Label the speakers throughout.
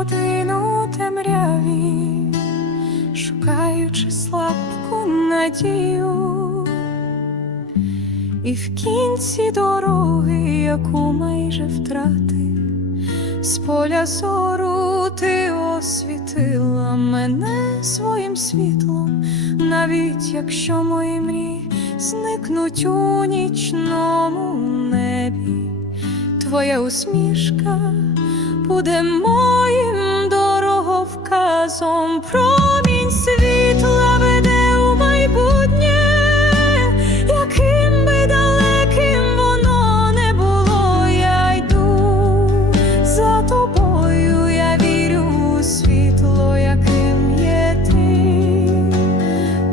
Speaker 1: один у темряві, шукаючи слабку надію, і в кінці дороги, яку майже втратив, з поля зору ти освітила мене своїм світлом, навіть якщо мої мрії зникнуть у нічному небі, твоя усмішка буде моїм дороговказом. Промінь світла веде у майбутнє, яким би далеким воно не було, я йду за тобою, я вірю у світло, яким є ти,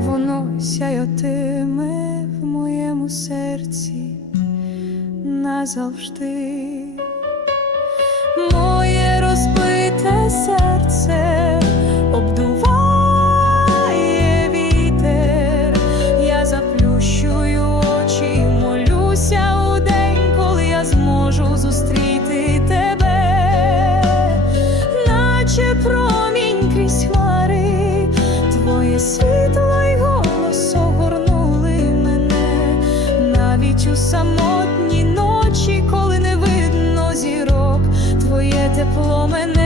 Speaker 1: воно сяятиме в моєму серці назавжди. Моє розбите серце обдуває вітер, я заплющую очі, молюся у коли я зможу зустріти тебе, наче промінь крізь хмари, твоє світло й голос огорнули мене навіть у самому. for my name.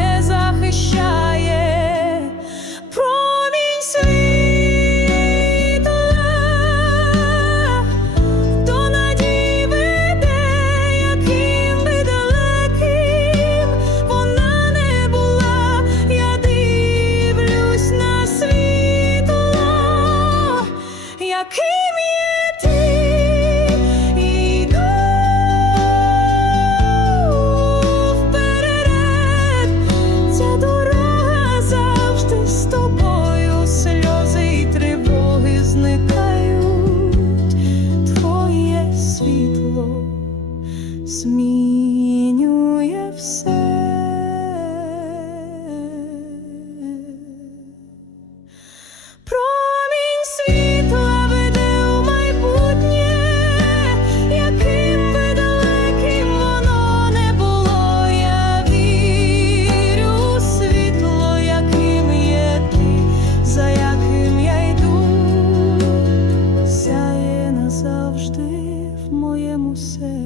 Speaker 1: змінює все, промінь світла веде у майбутнє, яким би далеким воно не було, я вірю світло, яким є ти, за яким я йду, сяє назавжди в моєму серці.